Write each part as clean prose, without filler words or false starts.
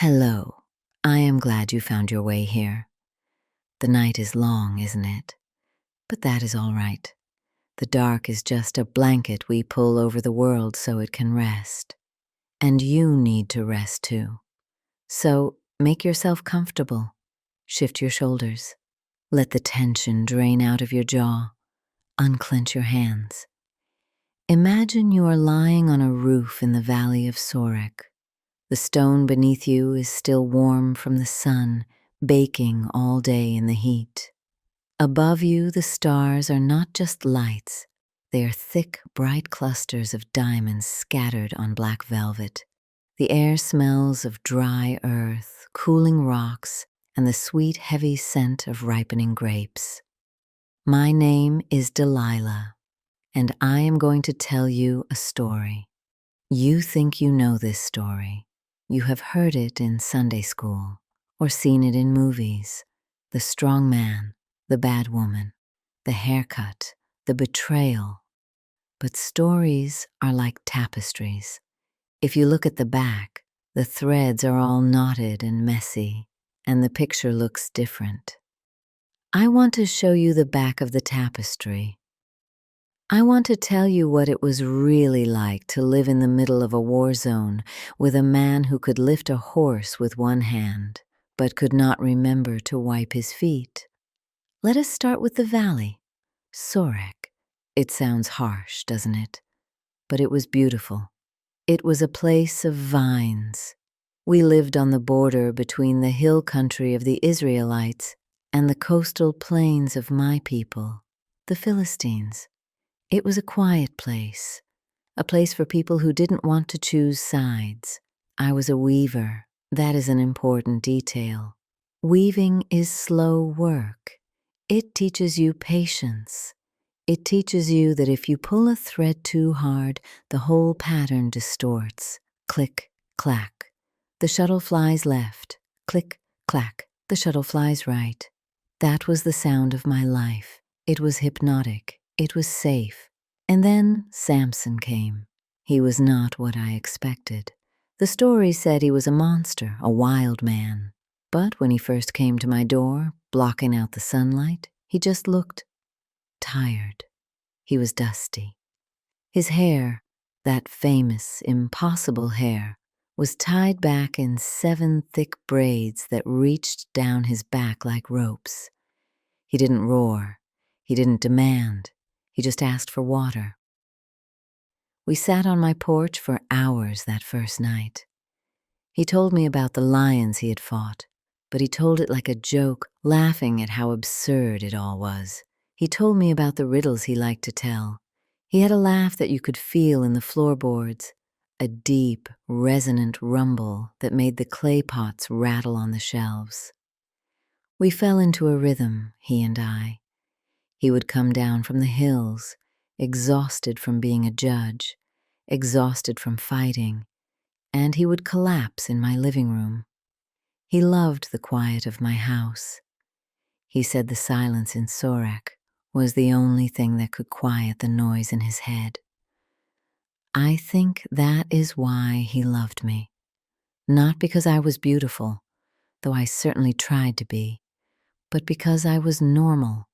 Hello. I am glad you found your way here. The night is long, isn't it? But that is all right. The dark is just a blanket we pull over the world so it can rest. And you need to rest too. So make yourself comfortable. Shift your shoulders. Let the tension drain out of your jaw. Unclench your hands. Imagine you are lying on a roof in the Valley of Sorek. The stone beneath you is still warm from the sun, baking all day in the heat. Above you, the stars are not just lights. They are thick, bright clusters of diamonds scattered on black velvet. The air smells of dry earth, cooling rocks, and the sweet, heavy scent of ripening grapes. My name is Delilah, and I am going to tell you a story. You think you know this story. You have heard it in Sunday school or seen it in movies. The strong man, the bad woman, the haircut, the betrayal. But stories are like tapestries. If you look at the back, the threads are all knotted and messy, and the picture looks different. I want to show you the back of the tapestry. I want to tell you what it was really like to live in the middle of a war zone with a man who could lift a horse with one hand, but could not remember to wipe his feet. Let us start with the valley. Sorek. It sounds harsh, doesn't it? But it was beautiful. It was a place of vines. We lived on the border between the hill country of the Israelites and the coastal plains of my people, the Philistines. It was a quiet place, a place for people who didn't want to choose sides. I was a weaver. That is an important detail. Weaving is slow work. It teaches you patience. It teaches you that if you pull a thread too hard, the whole pattern distorts. Click, clack. The shuttle flies left. Click, clack. The shuttle flies right. That was the sound of my life. It was hypnotic. It was safe. And then Samson came. He was not what I expected. The story said he was a monster, a wild man. But when he first came to my door, blocking out the sunlight, he just looked tired. He was dusty. His hair, that famous, impossible hair, was tied back in 7 thick braids that reached down his back like ropes. He didn't roar. He didn't demand. He just asked for water. We sat on my porch for hours that first night. He told me about the lions he had fought, but he told it like a joke, laughing at how absurd it all was. He told me about the riddles he liked to tell. He had a laugh that you could feel in the floorboards, a deep, resonant rumble that made the clay pots rattle on the shelves. We fell into a rhythm, he and I. He would come down from the hills, exhausted from being a judge, exhausted from fighting, and he would collapse in my living room. He loved the quiet of my house. He said the silence in Sorek was the only thing that could quiet the noise in his head. I think that is why he loved me. Not because I was beautiful, though I certainly tried to be, but because I was normal.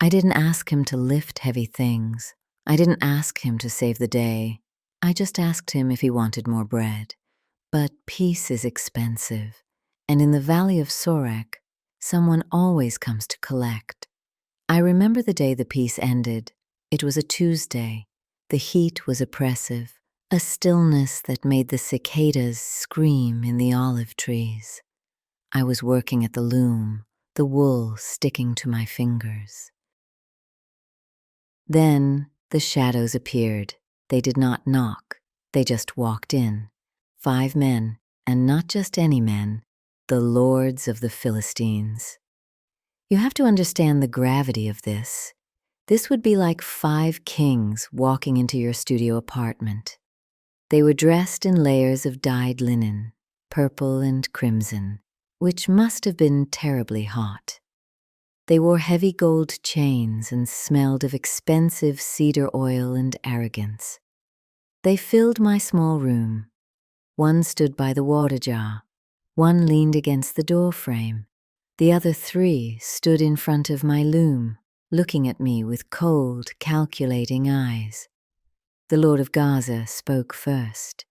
I didn't ask him to lift heavy things. I didn't ask him to save the day. I just asked him if he wanted more bread. But peace is expensive, and in the Valley of Sorek, someone always comes to collect. I remember the day the peace ended. It was a Tuesday. The heat was oppressive, a stillness that made the cicadas scream in the olive trees. I was working at the loom, the wool sticking to my fingers. Then the shadows appeared. They did not knock. They just walked in. 5 men, and not just any men, the lords of the Philistines. You have to understand the gravity of this. This would be like 5 kings walking into your studio apartment. They were dressed in layers of dyed linen, purple and crimson, which must have been terribly hot. They wore heavy gold chains and smelled of expensive cedar oil and arrogance. They filled my small room. One stood by the water jar, One leaned against the door frame. The other 3 stood in front of my loom, looking at me with cold, calculating eyes. The Lord of Gaza spoke first.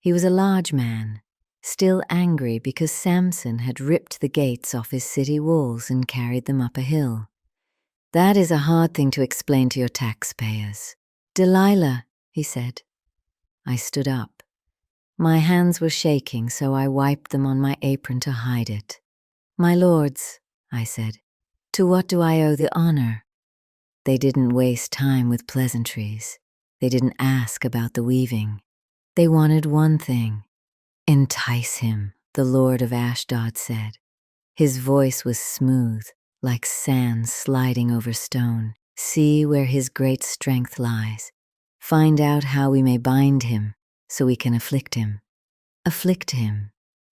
He was a large man, still angry because Samson had ripped the gates off his city walls and carried them up a hill. "That is a hard thing to explain to your taxpayers." "Delilah," he said. I stood up. My hands were shaking, so I wiped them on my apron to hide it. "My lords," I said, "to what do I owe the honor?" They didn't waste time with pleasantries. They didn't ask about the weaving. They wanted one thing. "Entice him," the Lord of Ashdod said. His voice was smooth, like sand sliding over stone. "See where his great strength lies. Find out how we may bind him, so we can afflict him." Afflict him.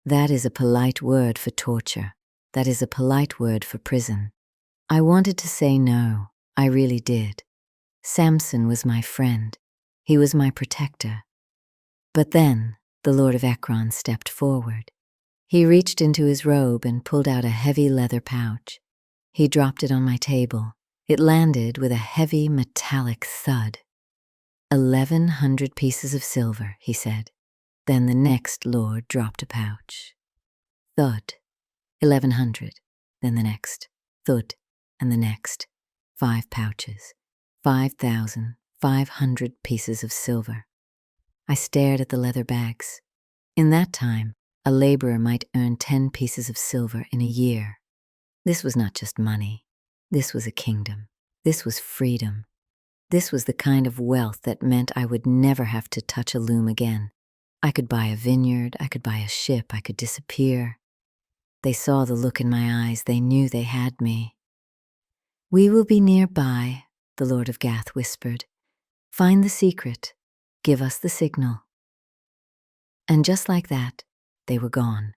That is a polite word for torture. That is a polite word for prison. I wanted to say no. I really did. Samson was my friend. He was my protector. But then the Lord of Ekron stepped forward. He reached into his robe and pulled out a heavy leather pouch. He dropped it on my table. It landed with a heavy metallic thud. 1,100 pieces of silver, he said. Then the next lord dropped a pouch. Thud. 1,100. Then the next. Thud. And the next. 5 pouches. 5,500 pieces of silver. I stared at the leather bags. In that time, a laborer might earn 10 pieces of silver in a year. This was not just money. This was a kingdom. This was freedom. This was the kind of wealth that meant I would never have to touch a loom again. I could buy a vineyard, I could buy a ship, I could disappear. They saw the look in my eyes, they knew they had me. "We will be nearby," the Lord of Gath whispered. "Find the secret. Give us the signal." And just like that, they were gone.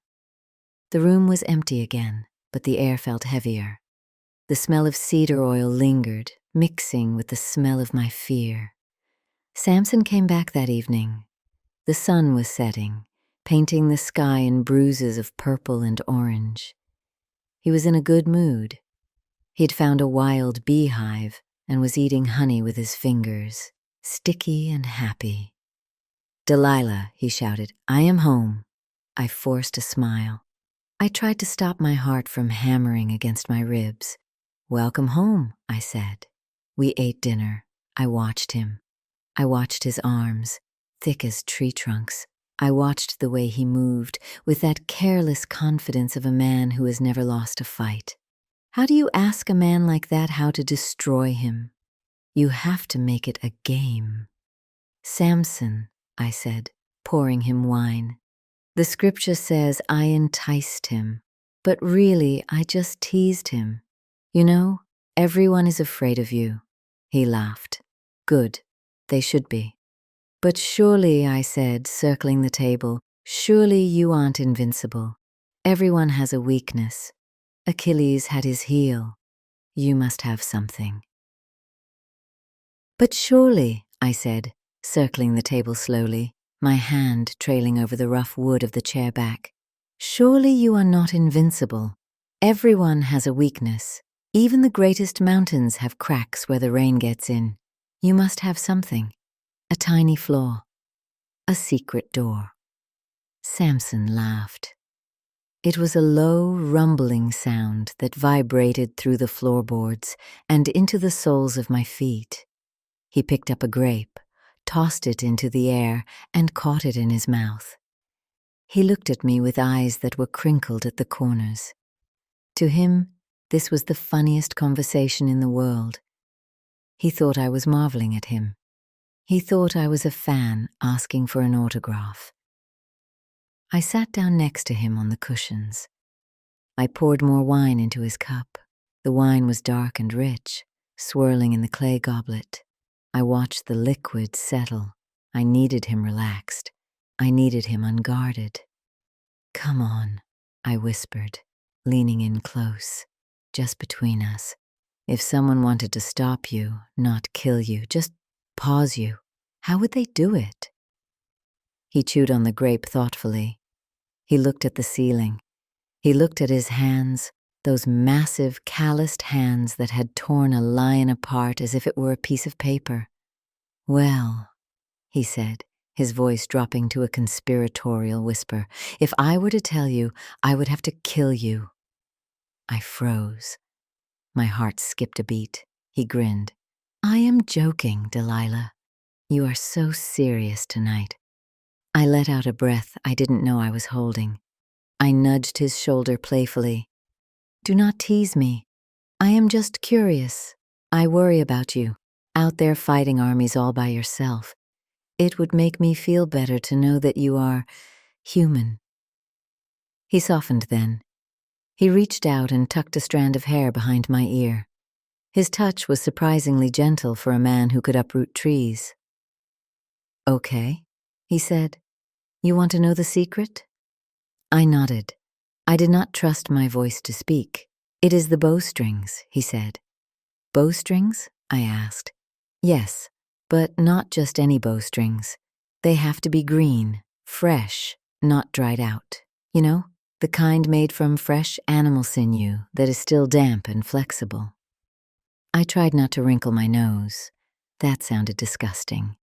The room was empty again, but the air felt heavier. The smell of cedar oil lingered, mixing with the smell of my fear. Samson came back that evening. The sun was setting, painting the sky in bruises of purple and orange. He was in a good mood. He'd found a wild beehive and was eating honey with his fingers, sticky and happy. "Delilah," he shouted, "I am home." I forced a smile. I tried to stop my heart from hammering against my ribs. "Welcome home," I said. We ate dinner. I watched him. I watched his arms, thick as tree trunks. I watched the way he moved, with that careless confidence of a man who has never lost a fight. How do you ask a man like that how to destroy him? You have to make it a game. "Samson," I said, pouring him wine. "The scripture says I enticed him, but really I just teased him. You know, everyone is afraid of you." He laughed. "Good, they should be." "But surely," I said, circling the table, "surely you aren't invincible. Everyone has a weakness. Achilles had his heel. You must have something." "But surely," I said, circling the table slowly, my hand trailing over the rough wood of the chair back, "surely you are not invincible. Everyone has a weakness. Even the greatest mountains have cracks where the rain gets in. You must have something. A tiny flaw. A secret door." Samson laughed. It was a low, rumbling sound that vibrated through the floorboards and into the soles of my feet. He picked up a grape, tossed it into the air, and caught it in his mouth. He looked at me with eyes that were crinkled at the corners. To him, this was the funniest conversation in the world. He thought I was marveling at him. He thought I was a fan asking for an autograph. I sat down next to him on the cushions. I poured more wine into his cup. The wine was dark and rich, swirling in the clay goblet. I watched the liquid settle. I needed him relaxed. I needed him unguarded. "Come on," I whispered, leaning in close, just between us. If someone wanted to stop you, not kill you, just pause you, how would they do it? He chewed on the grape thoughtfully. He looked at the ceiling. He looked at his hands, those massive, calloused hands that had torn a lion apart as if it were a piece of paper. "Well," he said, his voice dropping to a conspiratorial whisper, "if I were to tell you, I would have to kill you." I froze. My heart skipped a beat. He grinned. "I am joking, Delilah. You are so serious tonight." I let out a breath I didn't know I was holding. I nudged his shoulder playfully. "Do not tease me. I am just curious. I worry about you, out there fighting armies all by yourself. It would make me feel better to know that you are human." He softened then. He reached out and tucked a strand of hair behind my ear. His touch was surprisingly gentle for a man who could uproot trees. "Okay," he said. "You want to know the secret?" I nodded. I did not trust my voice to speak. "It is the bowstrings," he said. "Bowstrings?" I asked. "Yes, but not just any bowstrings. They have to be green, fresh, not dried out. You know, the kind made from fresh animal sinew that is still damp and flexible." I tried not to wrinkle my nose. That sounded disgusting.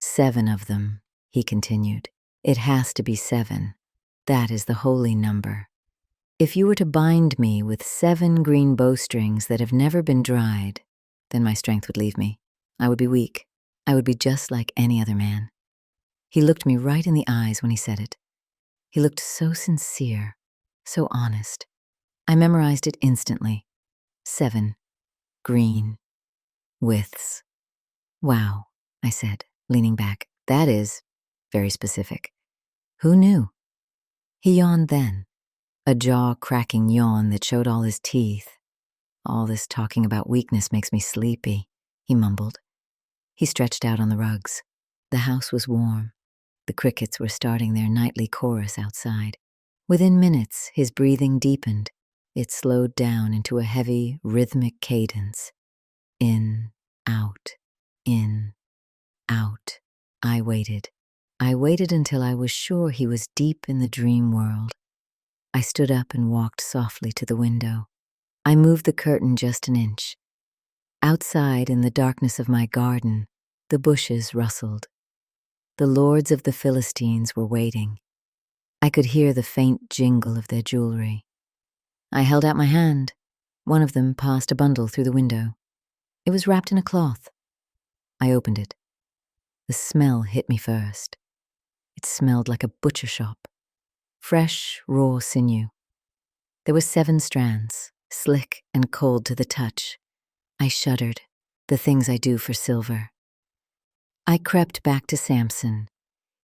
"7 of them," he continued. "It has to be 7. That is the holy number. If you were to bind me with 7 green bowstrings that have never been dried, then my strength would leave me. I would be weak. I would be just like any other man." He looked me right in the eyes when he said it. He looked so sincere, so honest. I memorized it instantly. 7 green withs. "Wow," I said, leaning back. "That is very specific. Who knew?" He yawned then, a jaw-cracking yawn that showed all his teeth. "All this talking about weakness makes me sleepy," he mumbled. He stretched out on the rugs. The house was warm. The crickets were starting their nightly chorus outside. Within minutes, his breathing deepened. It slowed down into a heavy, rhythmic cadence. In, out, in, out. I waited. I waited until I was sure he was deep in the dream world. I stood up and walked softly to the window. I moved the curtain just an inch. Outside, in the darkness of my garden, the bushes rustled. The lords of the Philistines were waiting. I could hear the faint jingle of their jewelry. I held out my hand. One of them passed a bundle through the window. It was wrapped in a cloth. I opened it. The smell hit me first. It smelled like a butcher shop. Fresh, raw sinew. There were 7 strands, slick and cold to the touch. I shuddered, the things I do for silver. I crept back to Samson.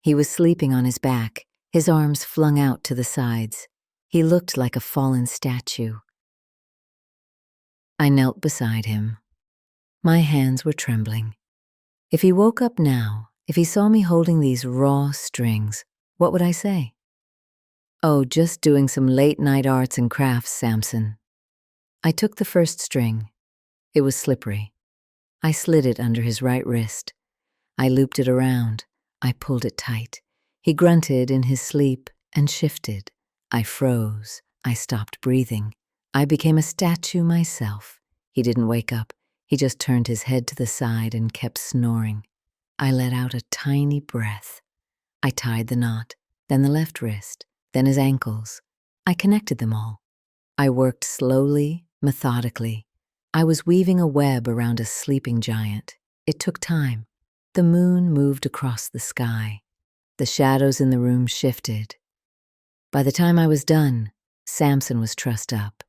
He was sleeping on his back, his arms flung out to the sides. He looked like a fallen statue. I knelt beside him. My hands were trembling. If he woke up now, if he saw me holding these raw strings, what would I say? "Oh, just doing some late-night arts and crafts, Samson." I took the first string. It was slippery. I slid it under his right wrist. I looped it around. I pulled it tight. He grunted in his sleep and shifted. I froze. I stopped breathing. I became a statue myself. He didn't wake up. He just turned his head to the side and kept snoring. I let out a tiny breath. I tied the knot, then the left wrist, then his ankles. I connected them all. I worked slowly, methodically. I was weaving a web around a sleeping giant. It took time. The moon moved across the sky. The shadows in the room shifted. By the time I was done, Samson was trussed up.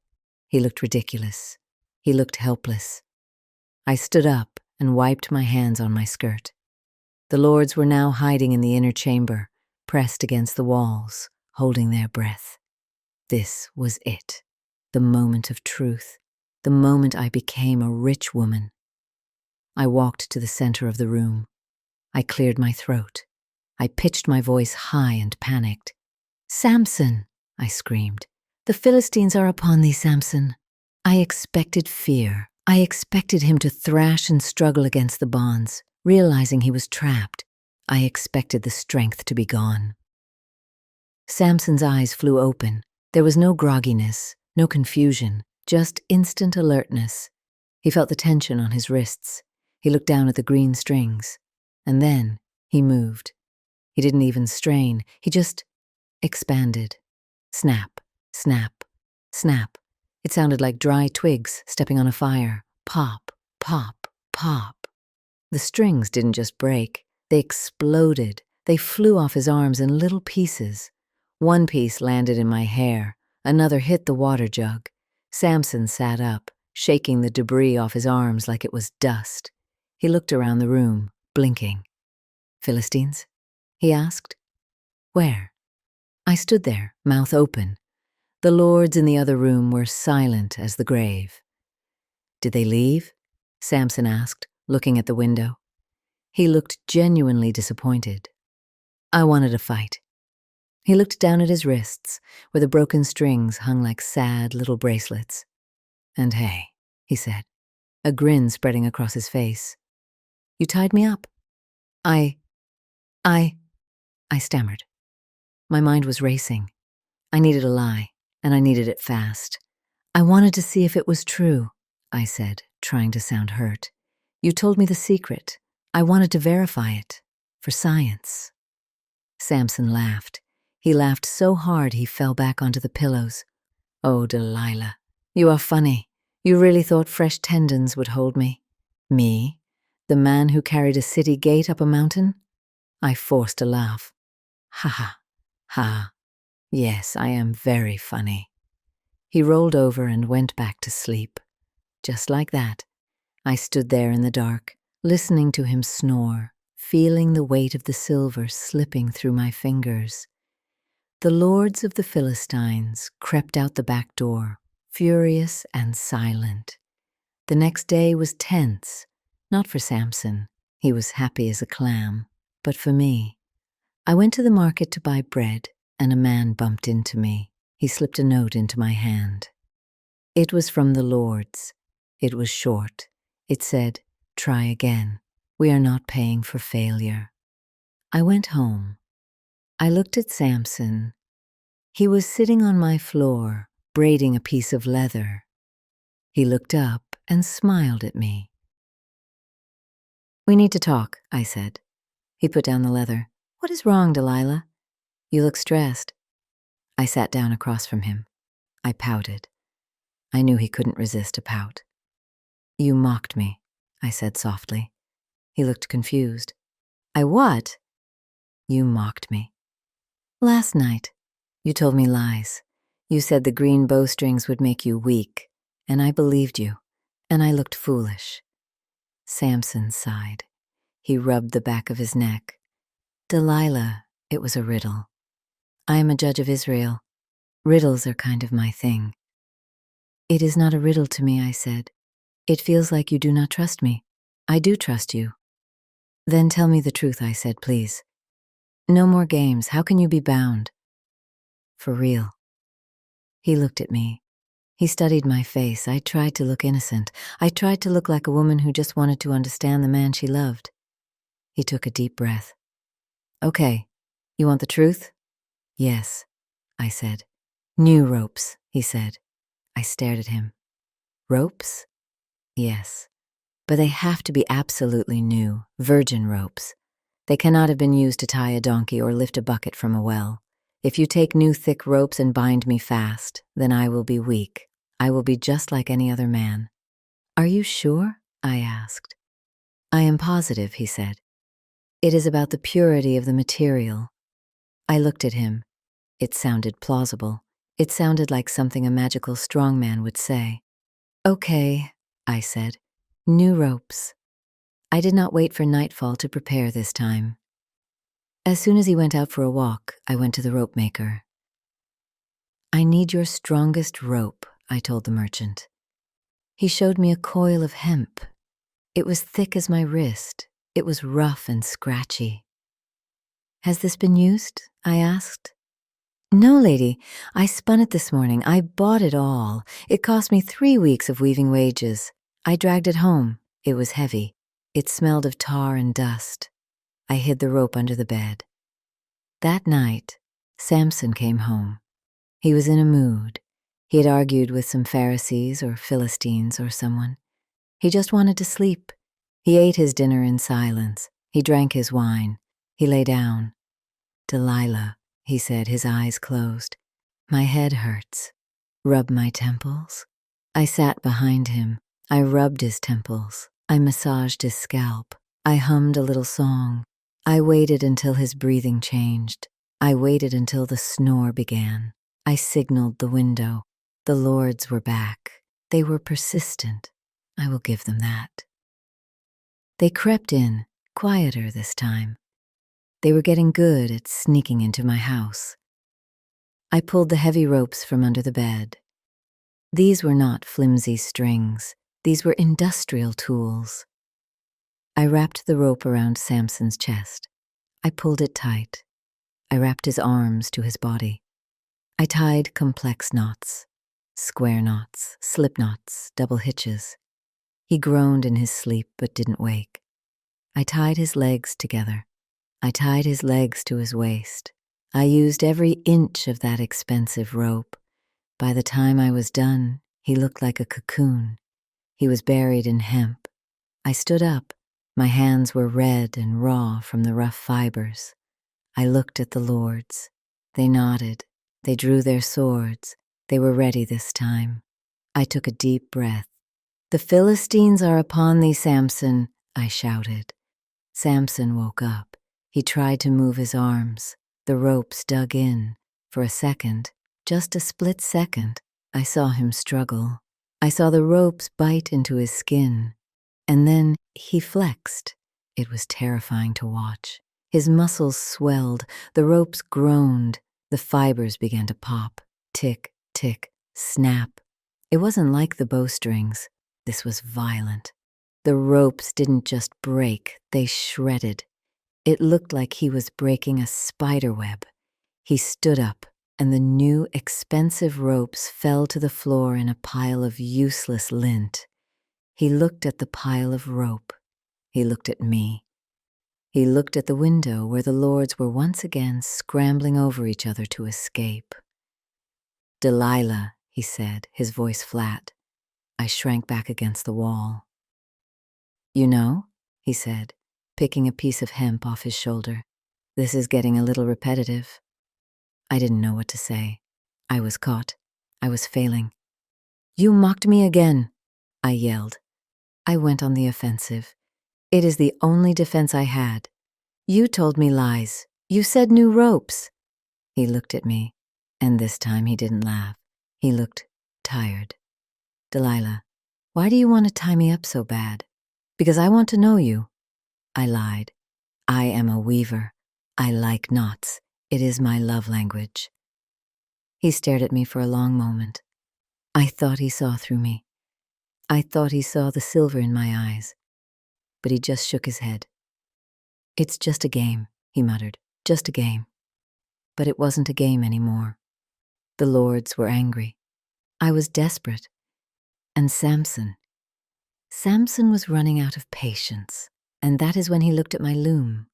He looked ridiculous. He looked helpless. I stood up and wiped my hands on my skirt. The lords were now hiding in the inner chamber, pressed against the walls, holding their breath. This was it, the moment of truth, the moment I became a rich woman. I walked to the center of the room. I cleared my throat. I pitched my voice high and panicked. "Samson," I screamed. "The Philistines are upon thee, Samson." I expected fear. I expected him to thrash and struggle against the bonds, realizing he was trapped. I expected the strength to be gone. Samson's eyes flew open. There was no grogginess, no confusion, just instant alertness. He felt the tension on his wrists. He looked down at the green strings. And then he moved. He didn't even strain. He just expanded. Snap, snap, snap. It sounded like dry twigs stepping on a fire. Pop, pop, pop. The strings didn't just break. They exploded. They flew off his arms in little pieces. One piece landed in my hair. Another hit the water jug. Samson sat up, shaking the debris off his arms like it was dust. He looked around the room, blinking. "Philistines?" he asked. "Where?" I stood there, mouth open. The lords in the other room were silent as the grave. "Did they leave?" Samson asked, looking at the window. He looked genuinely disappointed. "I wanted a fight." He looked down at his wrists, where the broken strings hung like sad little bracelets. "And hey," he said, a grin spreading across his face. "You tied me up." I stammered. My mind was racing. I needed a lie, and I needed it fast. "I wanted to see if it was true," I said, trying to sound hurt. "You told me the secret. I wanted to verify it. For science." Samson laughed. He laughed so hard he fell back onto the pillows. "Oh, Delilah, you are funny. You really thought fresh tendons would hold me? Me? The man who carried a city gate up a mountain?" I forced a laugh. "Ha ha, ha. Yes, I am very funny." He rolled over and went back to sleep. Just like that, I stood there in the dark, listening to him snore, feeling the weight of the silver slipping through my fingers. The lords of the Philistines crept out the back door, furious and silent. The next day was tense, not for Samson. He was happy as a clam, but for me. I went to the market to buy bread, and a man bumped into me. He slipped a note into my hand. It was from the lords. It was short. It said, "Try again. We are not paying for failure." I went home. I looked at Samson. He was sitting on my floor, braiding a piece of leather. He looked up and smiled at me. "We need to talk," I said. He put down the leather. "What is wrong, Delilah? You look stressed." I sat down across from him. I pouted. I knew he couldn't resist a pout. "You mocked me," I said softly. He looked confused. "I what?" "You mocked me. Last night, you told me lies. You said the green bowstrings would make you weak, and I believed you, and I looked foolish." Samson sighed. He rubbed the back of his neck. "Delilah, it was a riddle. I am a judge of Israel. Riddles are kind of my thing." "It is not a riddle to me," I said. "It feels like you do not trust me. I do trust you." "Then tell me the truth," I said, "please. No more games. How can you be bound?" "For real." He looked at me. He studied my face. I tried to look innocent. I tried to look like a woman who just wanted to understand the man she loved. He took a deep breath. "Okay, you want the truth?" "Yes," I said. "New ropes," he said. I stared at him. "Ropes?" "Yes. But they have to be absolutely new, virgin ropes. They cannot have been used to tie a donkey or lift a bucket from a well. If you take new thick ropes and bind me fast, then I will be weak. I will be just like any other man." "Are you sure?" I asked. "I am positive," he said. "It is about the purity of the material." I looked at him. It sounded plausible. It sounded like something a magical strongman would say. "Okay," I said. "New ropes." I did not wait for nightfall to prepare this time. As soon as he went out for a walk, I went to the rope maker. "I need your strongest rope," I told the merchant. He showed me a coil of hemp. It was thick as my wrist. It was rough and scratchy. "Has this been used?" I asked. "No, lady. I spun it this morning. I bought it all. It cost me 3 weeks of weaving wages. I dragged it home. It was heavy. It smelled of tar and dust. I hid the rope under the bed. That night, Samson came home. He was in a mood. He had argued with some Pharisees or Philistines or someone. He just wanted to sleep. He ate his dinner in silence. He drank his wine. He lay down. "Delilah," he said, his eyes closed. "My head hurts. Rub my temples." I sat behind him. I rubbed his temples. I massaged his scalp. I hummed a little song. I waited until his breathing changed. I waited until the snore began. I signaled the window. The Lords were back. They were persistent. I will give them that. They crept in, quieter this time. They were getting good at sneaking into my house. I pulled the heavy ropes from under the bed. These were not flimsy strings. These were industrial tools. I wrapped the rope around Samson's chest. I pulled it tight. I wrapped his arms to his body. I tied complex knots, square knots, slip knots, double hitches. He groaned in his sleep but didn't wake. I tied his legs together. I tied his legs to his waist. I used every inch of that expensive rope. By the time I was done, he looked like a cocoon. He was buried in hemp. I stood up. My hands were red and raw from the rough fibers. I looked at the Lords. They nodded. They drew their swords. They were ready this time. I took a deep breath. "The Philistines are upon thee, Samson," I shouted. Samson woke up. He tried to move his arms. The ropes dug in. For a second, just a split second, I saw him struggle. I saw the ropes bite into his skin. And then he flexed. It was terrifying to watch. His muscles swelled. The ropes groaned. The fibers began to pop. Tick, tick, snap. It wasn't like the bowstrings. This was violent. The ropes didn't just break, they shredded. It looked like he was breaking a spider web. He stood up, and the new, expensive ropes fell to the floor in a pile of useless lint. He looked at the pile of rope. He looked at me. He looked at the window where the Lords were once again scrambling over each other to escape. "Delilah," he said, his voice flat. I shrank back against the wall. "You know," he said, picking a piece of hemp off his shoulder, "this is getting a little repetitive." I didn't know what to say. I was caught. I was failing. "You mocked me again," I yelled. I went on the offensive. "It is the only defense I had. You told me lies. You said new ropes." He looked at me, and this time he didn't laugh. He looked tired. "Delilah, why do you want to tie me up so bad?" "Because I want to know you." I lied. "I am a weaver. I like knots. It is my love language." He stared at me for a long moment. I thought he saw through me. I thought he saw the silver in my eyes. But he just shook his head. "It's just a game," he muttered. "Just a game." But it wasn't a game anymore. The Lords were angry. I was desperate. And Samson was running out of patience. And that is when he looked at my loom.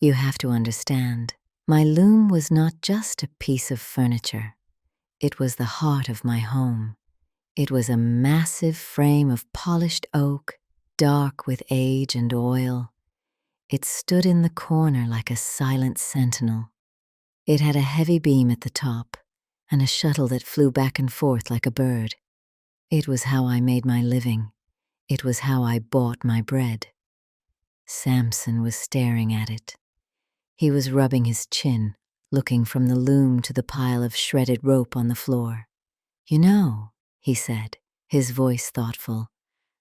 You have to understand, my loom was not just a piece of furniture. It was the heart of my home. It was a massive frame of polished oak, dark with age and oil. It stood in the corner like a silent sentinel. It had a heavy beam at the top and a shuttle that flew back and forth like a bird. It was how I made my living. It was how I bought my bread. Samson was staring at it. He was rubbing his chin, looking from the loom to the pile of shredded rope on the floor. "You know," he said, his voice thoughtful,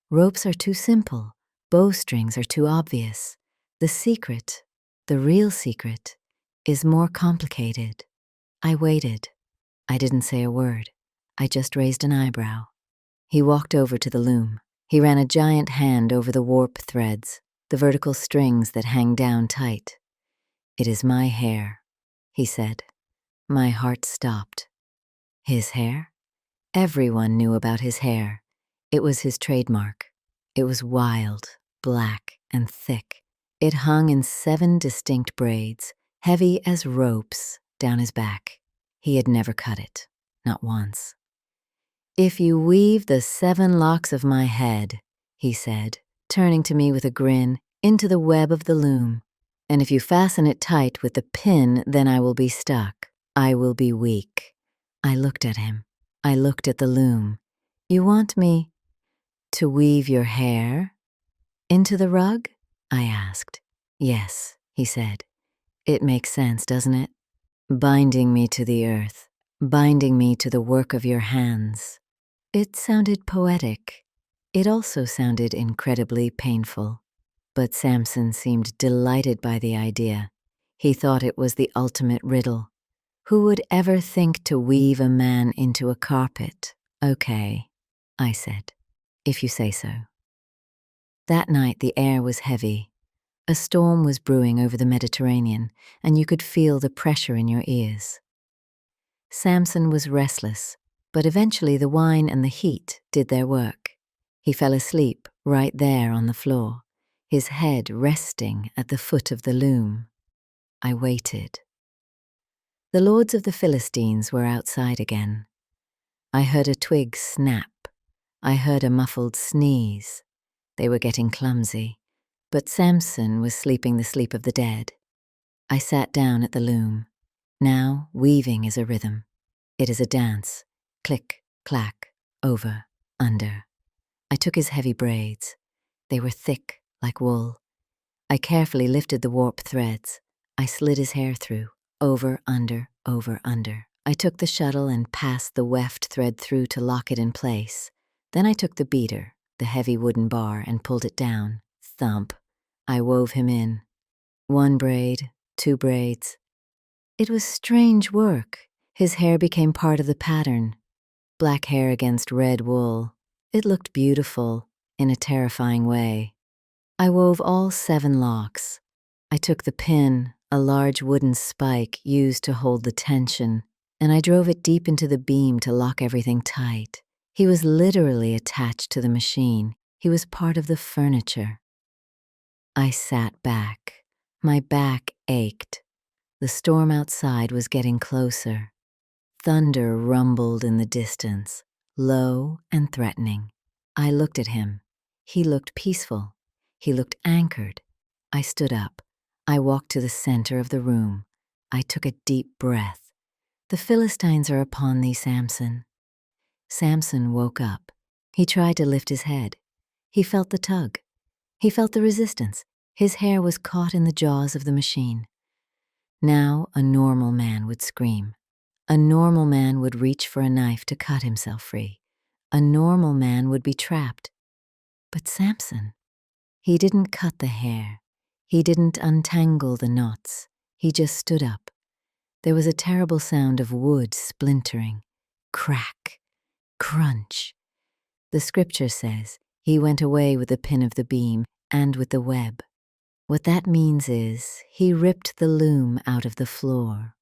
"ropes are too simple. Bowstrings are too obvious. The secret, the real secret, is more complicated." I waited. I didn't say a word. I just raised an eyebrow. He walked over to the loom. He ran a giant hand over the warp threads, the vertical strings that hang down tight. "It is my hair," he said. My heart stopped. His hair? Everyone knew about his hair. It was his trademark. It was wild, black, and thick. It hung in 7 distinct braids, heavy as ropes, down his back. He had never cut it, not once. "If you weave the 7 locks of my head," he said, turning to me with a grin, "into the web of the loom, and if you fasten it tight with the pin, then I will be stuck. I will be weak." I looked at him. I looked at the loom. "You want me to weave your hair into the rug?" I asked. "Yes," he said. "It makes sense, doesn't it? Binding me to the earth, binding me to the work of your hands." It sounded poetic. It also sounded incredibly painful. But Samson seemed delighted by the idea. He thought it was the ultimate riddle. Who would ever think to weave a man into a carpet? "Okay," I said, "if you say so." That night the air was heavy. A storm was brewing over the Mediterranean, and you could feel the pressure in your ears. Samson was restless, but eventually the wine and the heat did their work. He fell asleep right there on the floor, his head resting at the foot of the loom. I waited. The lords of the Philistines were outside again. I heard a twig snap. I heard a muffled sneeze. They were getting clumsy, but Samson was sleeping the sleep of the dead. I sat down at the loom. Now weaving is a rhythm. It is a dance. Click, clack, over, under. I took his heavy braids. They were thick, like wool. I carefully lifted the warp threads. I slid his hair through, over, under, over, under. I took the shuttle and passed the weft thread through to lock it in place. Then I took the beater, the heavy wooden bar, and pulled it down. Thump. I wove him in. 1 braid, 2 braids. It was strange work. His hair became part of the pattern. Black hair against red wool. It looked beautiful, in a terrifying way. I wove all 7 locks. I took the pin, a large wooden spike used to hold the tension, and I drove it deep into the beam to lock everything tight. He was literally attached to the machine. He was part of the furniture. I sat back. My back ached. The storm outside was getting closer. Thunder rumbled in the distance, low and threatening. I looked at him. He looked peaceful. He looked anchored. I stood up. I walked to the center of the room. I took a deep breath. "The Philistines are upon thee, Samson." Samson woke up. He tried to lift his head. He felt the tug. He felt the resistance. His hair was caught in the jaws of the machine. Now a normal man would scream. A normal man would reach for a knife to cut himself free. A normal man would be trapped. But Samson, he didn't cut the hair. He didn't untangle the knots. He just stood up. There was a terrible sound of wood splintering. Crack, crunch. The scripture says he went away with the pin of the beam and with the web. What that means is he ripped the loom out of the floor.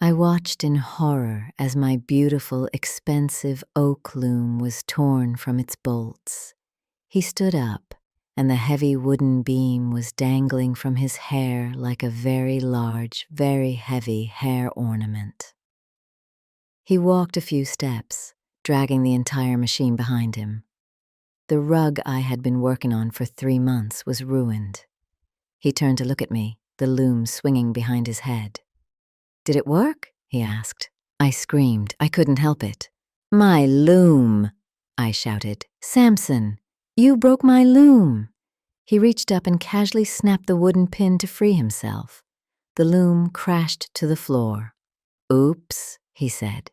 I watched in horror as my beautiful, expensive oak loom was torn from its bolts. He stood up, and the heavy wooden beam was dangling from his hair like a very large, very heavy hair ornament. He walked a few steps, dragging the entire machine behind him. The rug I had been working on for 3 months was ruined. He turned to look at me, the loom swinging behind his head. "Did it work?" he asked. I screamed. I couldn't help it. "My loom!" I shouted. "Samson, you broke my loom!" He reached up and casually snapped the wooden pin to free himself. The loom crashed to the floor. "Oops," he said.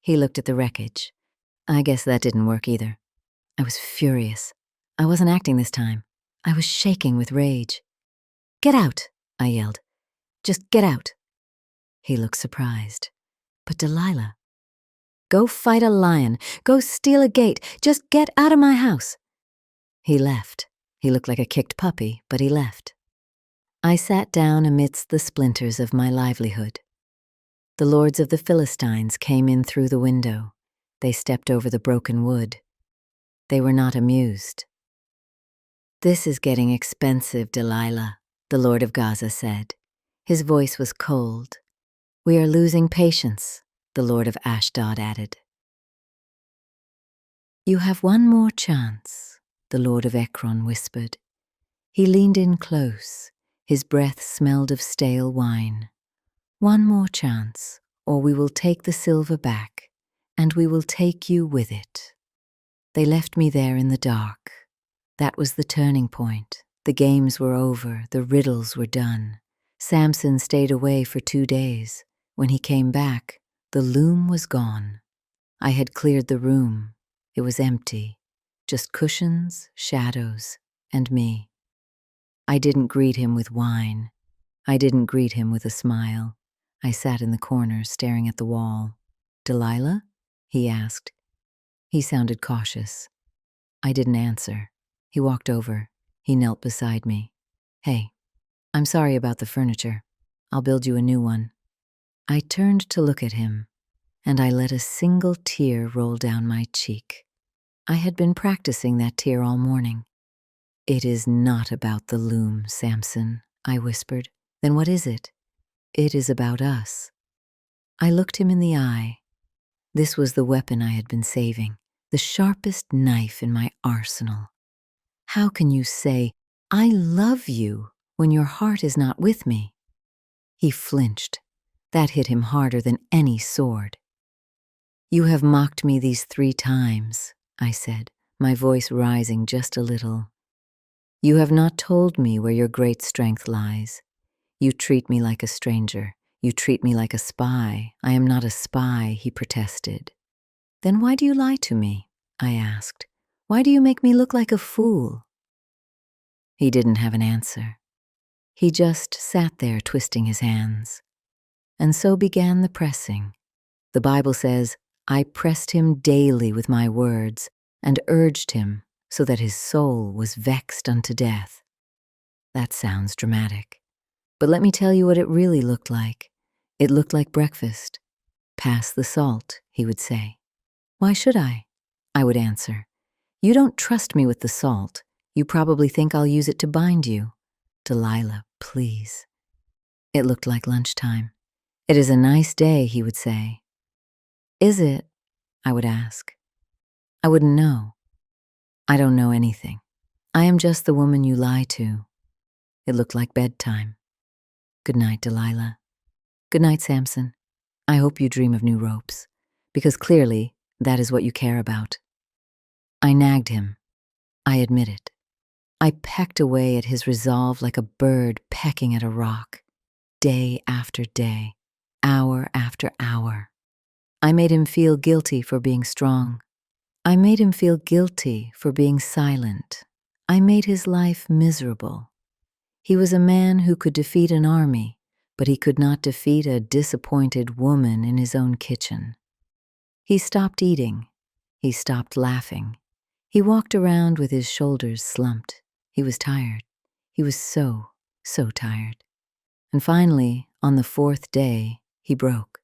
He looked at the wreckage. I guess that didn't work either. I was furious. I wasn't acting this time. I was shaking with rage. "Get out," I yelled. "Just get out." He looked surprised. "But Delilah." "Go fight a lion. Go steal a gate. Just get out of my house." He left. He looked like a kicked puppy, but he left. I sat down amidst the splinters of my livelihood. The lords of the Philistines came in through the window. They stepped over the broken wood. They were not amused. "This is getting expensive, Delilah," the Lord of Gaza said. His voice was cold. We are losing patience, the Lord of Ashdod added. You have one more chance, the Lord of Ekron whispered. He leaned in close. His breath smelled of stale wine. One more chance, or we will take the silver back, and we will take you with it. They left me there in the dark. That was the turning point. The games were over, the riddles were done. Samson stayed away for 2 days. When he came back, the loom was gone. I had cleared the room. It was empty. Just cushions, shadows, and me. I didn't greet him with wine. I didn't greet him with a smile. I sat in the corner staring at the wall. Delilah? He asked. He sounded cautious. I didn't answer. He walked over. He knelt beside me. Hey, I'm sorry about the furniture. I'll build you a new one. I turned to look at him, and I let a single tear roll down my cheek. I had been practicing that tear all morning. It is not about the loom, Samson, I whispered. Then what is it? It is about us. I looked him in the eye. This was the weapon I had been saving, the sharpest knife in my arsenal. How can you say, I love you, when your heart is not with me? He flinched. That hit him harder than any sword. You have mocked me these 3 times, I said, my voice rising just a little. You have not told me where your great strength lies. You treat me like a stranger. You treat me like a spy. I am not a spy, he protested. Then why do you lie to me? I asked. Why do you make me look like a fool? He didn't have an answer. He just sat there twisting his hands. And so began the pressing. The Bible says, I pressed him daily with my words and urged him so that his soul was vexed unto death. That sounds dramatic. But let me tell you what it really looked like. It looked like breakfast. Pass the salt, he would say. Why should I? I would answer. You don't trust me with the salt. You probably think I'll use it to bind you. Delilah, please. It looked like lunchtime. It is a nice day, he would say. Is it? I would ask. I wouldn't know. I don't know anything. I am just the woman you lie to. It looked like bedtime. Good night, Delilah. Good night, Samson. I hope you dream of new ropes, because clearly that is what you care about. I nagged him. I admit it. I pecked away at his resolve like a bird pecking at a rock, day after day, hour after hour. I made him feel guilty for being strong. I made him feel guilty for being silent. I made his life miserable. He was a man who could defeat an army, but he could not defeat a disappointed woman in his own kitchen. He stopped eating. He stopped laughing. He walked around with his shoulders slumped. He was tired. He was so tired. And finally, on the 4th day, he broke.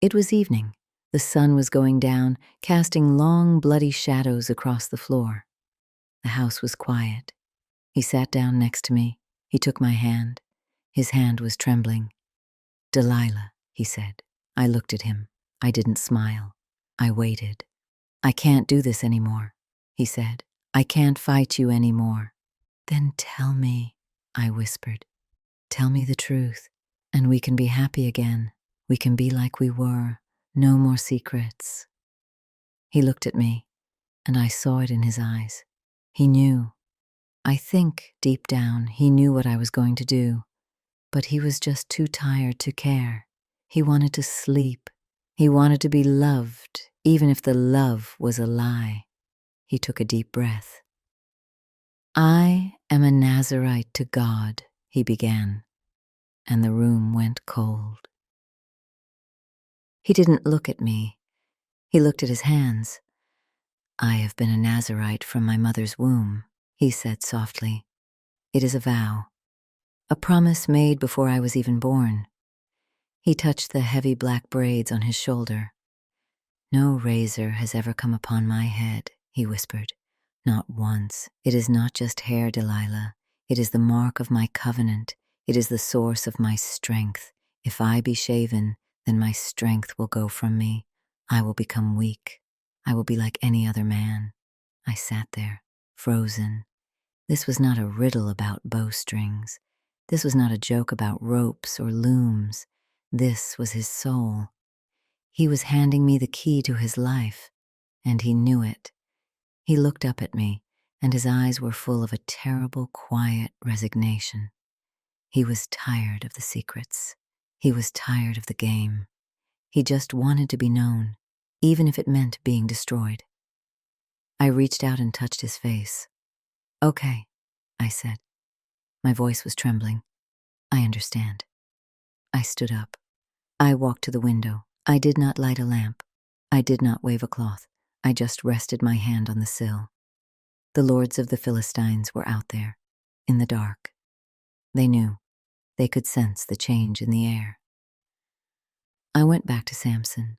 It was evening. The sun was going down, casting long, bloody shadows across the floor. The house was quiet. He sat down next to me. He took my hand. His hand was trembling. Delilah, he said. I looked at him. I didn't smile. I waited. I can't do this anymore, he said. I can't fight you anymore. Then tell me, I whispered. Tell me the truth, and we can be happy again. We can be like we were. No more secrets. He looked at me, and I saw it in his eyes. He knew. I think, deep down, he knew what I was going to do. But he was just too tired to care. He wanted to sleep. He wanted to be loved, even if the love was a lie. He took a deep breath. I am a Nazarite to God, he began, and the room went cold. He didn't look at me. He looked at his hands. I have been a Nazarite from my mother's womb, he said softly. It is a vow, a promise made before I was even born. He touched the heavy black braids on his shoulder. No razor has ever come upon my head, he whispered. Not once. It is not just hair, Delilah. It is the mark of my covenant. It is the source of my strength. If I be shaven, then my strength will go from me. I will become weak. I will be like any other man. I sat there, frozen. This was not a riddle about bowstrings. This was not a joke about ropes or looms. This was his soul. He was handing me the key to his life, and he knew it. He looked up at me, and his eyes were full of a terrible, quiet resignation. He was tired of the secrets. He was tired of the game. He just wanted to be known, even if it meant being destroyed. I reached out and touched his face. "Okay," I said. My voice was trembling. "I understand." I stood up. I walked to the window. I did not light a lamp. I did not wave a cloth. I just rested my hand on the sill. The lords of the Philistines were out there, in the dark. They knew. They could sense the change in the air. I went back to Samson.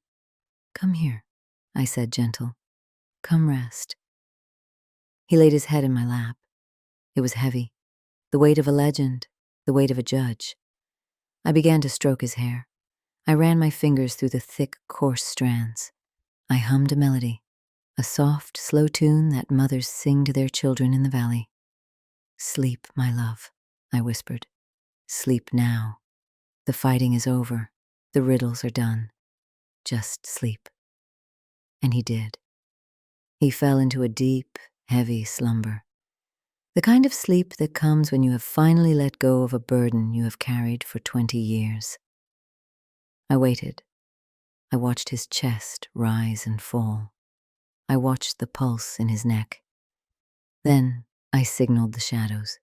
"Come here," I said, gentle. "Come rest." He laid his head in my lap. It was heavy, the weight of a legend, the weight of a judge. I began to stroke his hair. I ran my fingers through the thick, coarse strands. I hummed a melody, a soft, slow tune that mothers sing to their children in the valley. "Sleep, my love," I whispered. "Sleep now. The fighting is over. The riddles are done. Just sleep." And he did. He fell into a deep, heavy slumber. The kind of sleep that comes when you have finally let go of a burden you have carried for 20 years. I waited. I watched his chest rise and fall. I watched the pulse in his neck. Then I signaled the shadows.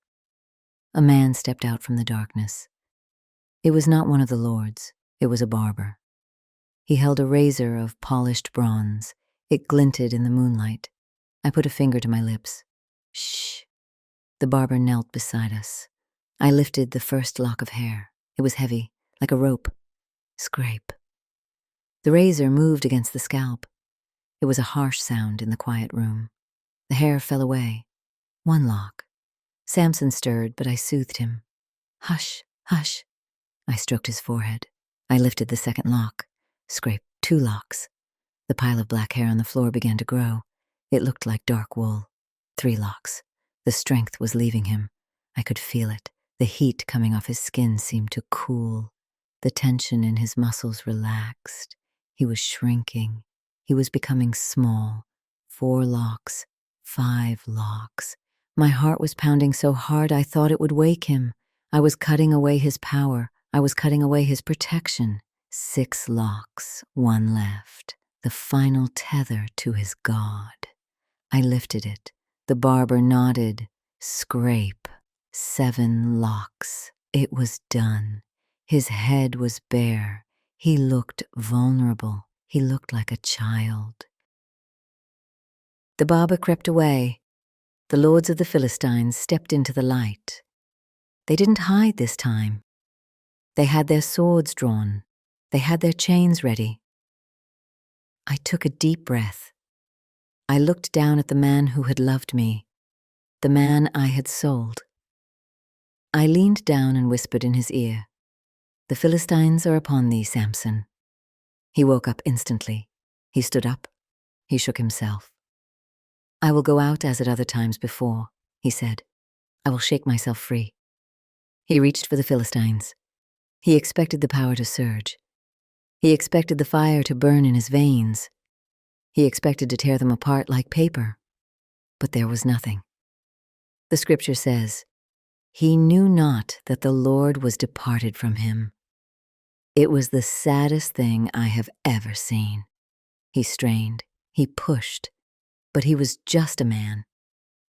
A man stepped out from the darkness. It was not one of the lords. It was a barber. He held a razor of polished bronze. It glinted in the moonlight. I put a finger to my lips. "Shh." The barber knelt beside us. I lifted the first lock of hair. It was heavy, like a rope. Scrape. The razor moved against the scalp. It was a harsh sound in the quiet room. The hair fell away. One lock. Samson stirred, but I soothed him. "Hush, hush." I stroked his forehead. I lifted the second lock. Scrape. 2 locks. The pile of black hair on the floor began to grow. It looked like dark wool. 3 locks. The strength was leaving him. I could feel it. The heat coming off his skin seemed to cool. The tension in his muscles relaxed. He was shrinking. He was becoming small. 4 locks. 5 locks. My heart was pounding so hard I thought it would wake him. I was cutting away his power. I was cutting away his protection. 6 locks. 1 left. The final tether to his god. I lifted it. The barber nodded. Scrape. 7 locks. It was done. His head was bare. He looked vulnerable. He looked like a child. The barber crept away. The lords of the Philistines stepped into the light. They didn't hide this time. They had their swords drawn. They had their chains ready. I took a deep breath. I looked down at the man who had loved me, the man I had sold. I leaned down and whispered in his ear, "The Philistines are upon thee, Samson." He woke up instantly. He stood up. He shook himself. "I will go out as at other times before," he said. "I will shake myself free." He reached for the Philistines. He expected the power to surge. He expected the fire to burn in his veins. He expected to tear them apart like paper. But there was nothing. The scripture says, "He knew not that the Lord was departed from him." It was the saddest thing I have ever seen. He strained. He pushed. But he was just a man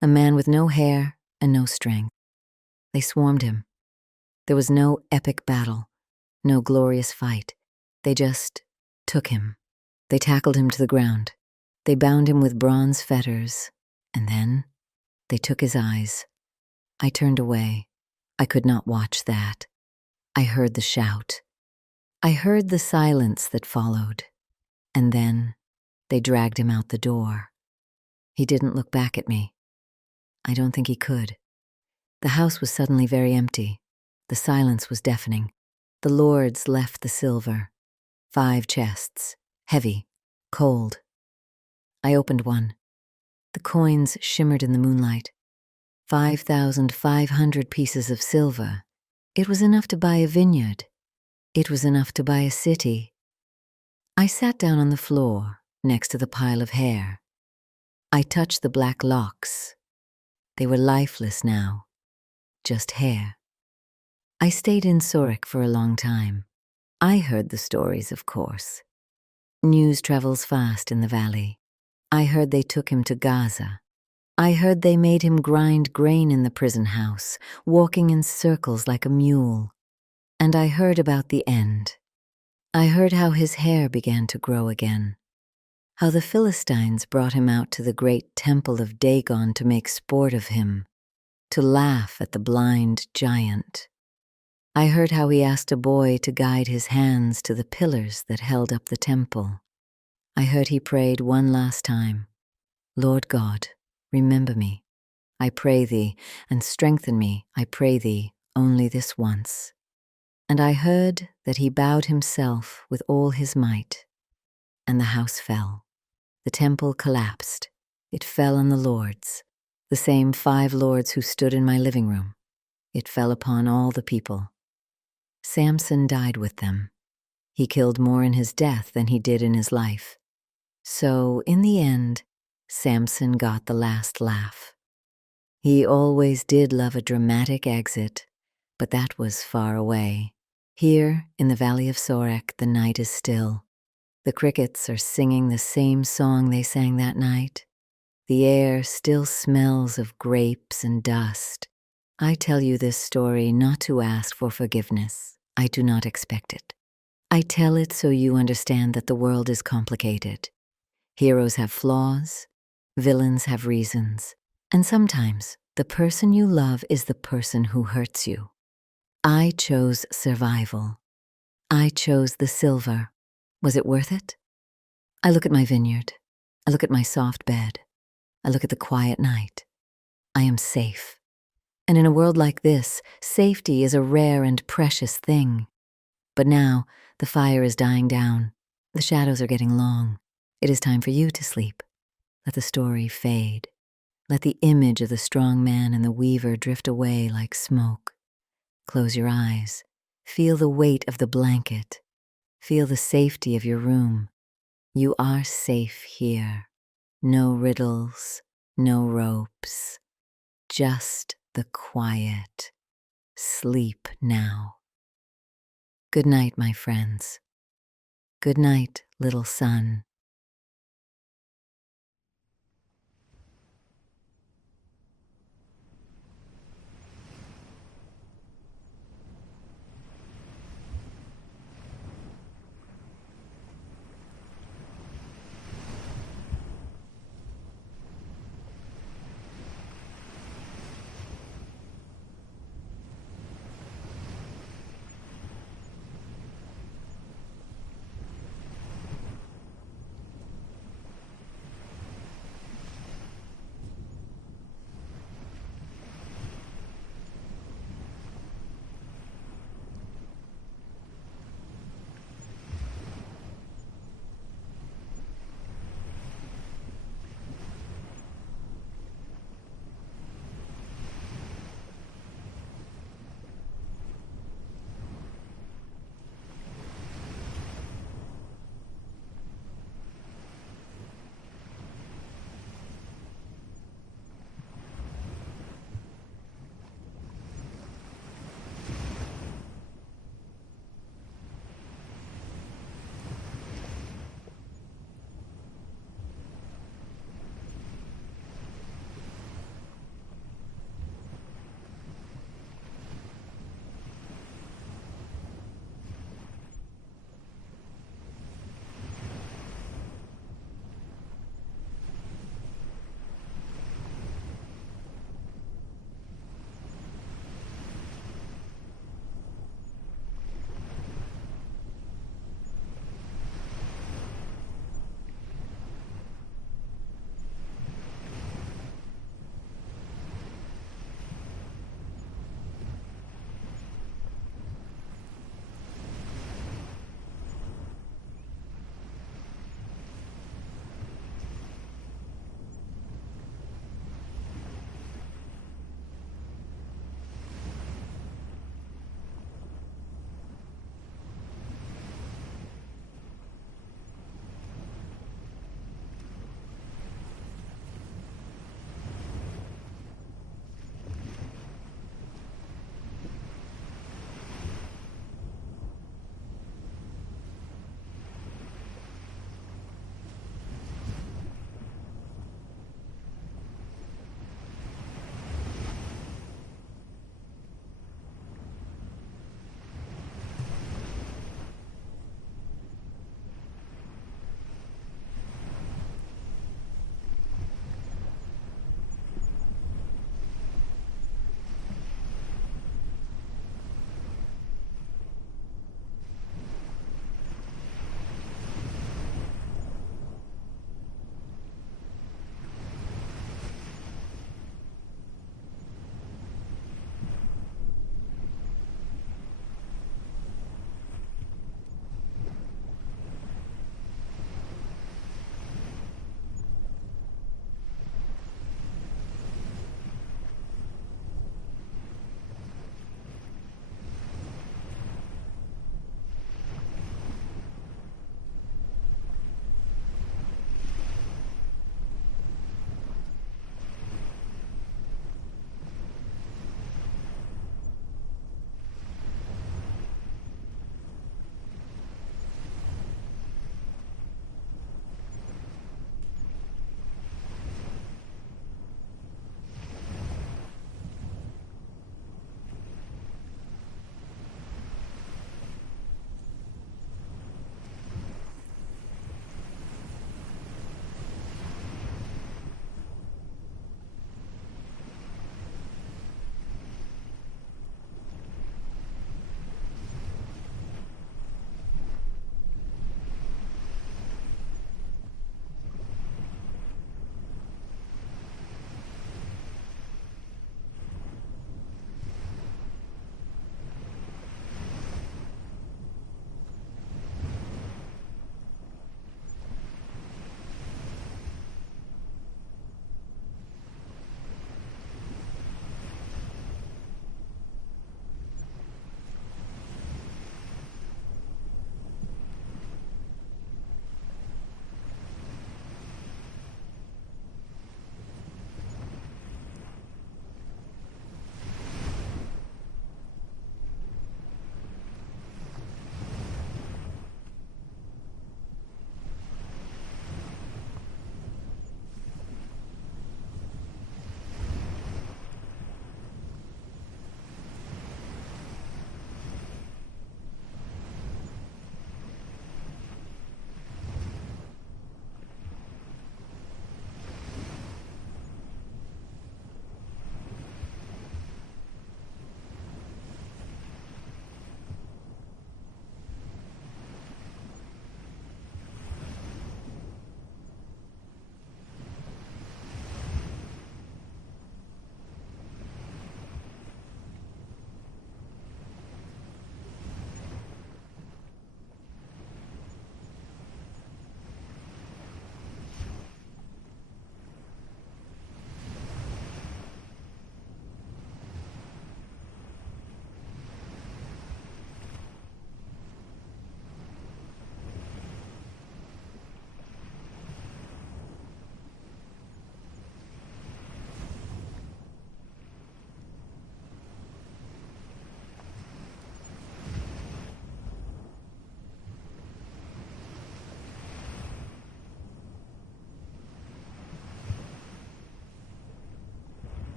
with no hair and no strength. They swarmed him. There was no epic battle, no glorious fight. They just took him. They tackled him to the ground. They bound him with bronze fetters, and then they took his eyes. I turned away. I could not watch that. I heard the shout. I heard the silence that followed. And then they dragged him out the door. He didn't look back at me. I don't think he could. The house was suddenly very empty. The silence was deafening. The lords left the silver. 5 chests, heavy, cold. I opened one. The coins shimmered in the moonlight. 5,500 pieces of silver. It was enough to buy a vineyard. It was enough to buy a city. I sat down on the floor next to the pile of hair. I touched the black locks. They were lifeless now, just hair. I stayed in Sorek for a long time. I heard the stories, of course. News travels fast in the valley. I heard they took him to Gaza. I heard they made him grind grain in the prison house, walking in circles like a mule. And I heard about the end. I heard how his hair began to grow again, how the Philistines brought him out to the great temple of Dagon to make sport of him, to laugh at the blind giant. I heard how he asked a boy to guide his hands to the pillars that held up the temple. I heard he prayed one last time, "Lord God, remember me. I pray thee, and strengthen me, I pray thee, only this once." And I heard that he bowed himself with all his might, and the house fell. The temple collapsed. It fell on the lords, the same 5 lords who stood in my living room. It fell upon all the people. Samson died with them. He killed more in his death than he did in his life. So, in the end, Samson got the last laugh. He always did love a dramatic exit, but that was far away. Here, in the Valley of Sorek, the night is still. The crickets are singing the same song they sang that night. The air still smells of grapes and dust. I tell you this story not to ask for forgiveness. I do not expect it. I tell it so you understand that the world is complicated. Heroes have flaws, villains have reasons, and sometimes the person you love is the person who hurts you. I chose survival. I chose the silver. Was it worth it? I look at my vineyard. I look at my soft bed. I look at the quiet night. I am safe. And in a world like this, safety is a rare and precious thing. But now, the fire is dying down. The shadows are getting long. It is time for you to sleep. Let the story fade. Let the image of the strong man and the weaver drift away like smoke. Close your eyes. Feel the weight of the blanket. Feel the safety of your room. You are safe here. No riddles, no ropes. Just the quiet. Sleep now. Good night, my friends. Good night, little sun.